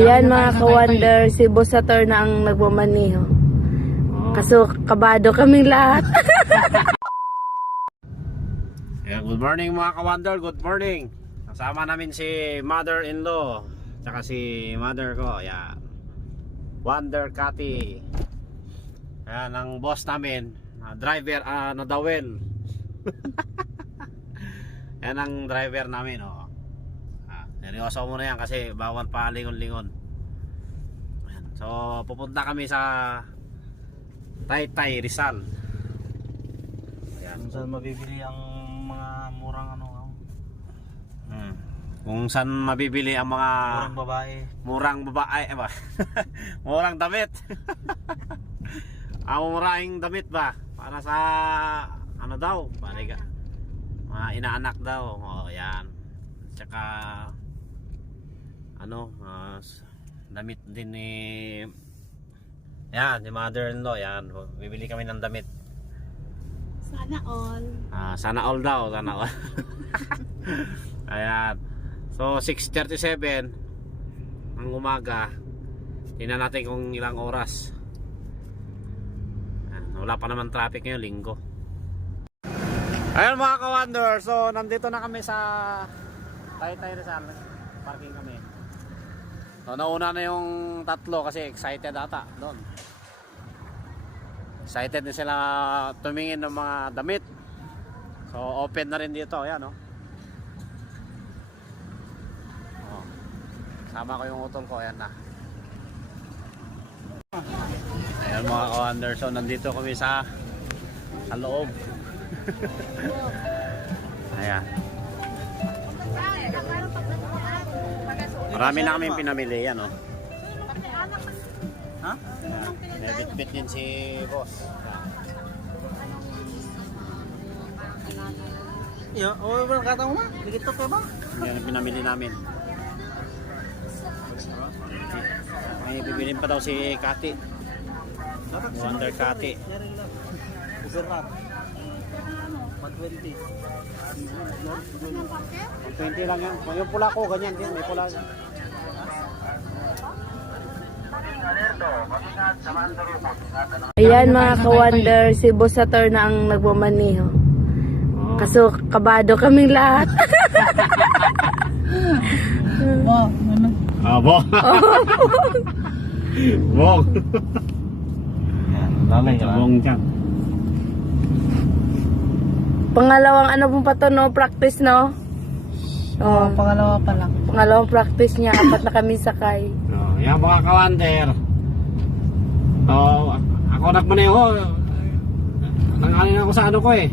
Ayan mga ka-wonder, si Boss Sator na ang nagmamaniho. Kaso kabado kaming lahat. Yeah, good morning mga ka-wonder, good morning. Kasama namin si mother-in-law, tsaka si mother ko, yeah. Wonder Cathy. Ayan ang boss namin, driver, Nadawel. Yan ang driver namin, oh. Neryoso muna yan kasi bawal pa lingon-lingon. So pupunta kami sa Taytay, Rizal. Ayan. Kung saan mabibili ang mga murang Kung saan mabibili ang mga murang babae. murang damit. Ang murang damit ba? Para sa ano daw? Baliga. Mga inaanak daw. Oh, yan. Tsaka damit din ni yan, ni mother-in-law. Yan, bibili kami ng damit. Sana all. Sana all daw, sana all. Ayan. So 6:37 ang umaga. Tingnan natin kung ilang oras. Ayan, wala pa naman traffic ngayon, linggo. Ayan mga ka-wonder, so nandito na kami sa Taytay Rizal. Parking kami. So nauna na yung tatlo kasi excited ata doon. Excited din sila tumingin ng mga damit. So open na rin dito, ayan oh. Sama ko yung utol ko, ayan na. Ayan mga ka-wonder, so nandito kami sa loob. Ayan. Marami na kaming pinamili, yan oh. Ha? May bit-bit din si boss. Yo, wala kata mo ba? Dito ka ba? Yan ang pinamili namin. May bibilin pa daw si Cathy. Wonder Cathy. Uberat. 120. 20 lang yan. Yung pula ko, ganyan din. May pula. Ayan mga ka-wonder, si Boss Sator na ang nagmamaniho. Kaso kabado kaming lahat. Bong. Bong. Lalay Bong dyan. Pangalawang ano pong pa to, no? Practice, no? Oh, pangalawa pa lang. pangalawang practice niya, apat na kami sakay. Yan mga ka-wonder. So, ako nagmaneho. Nangaling ako sa ano ko eh.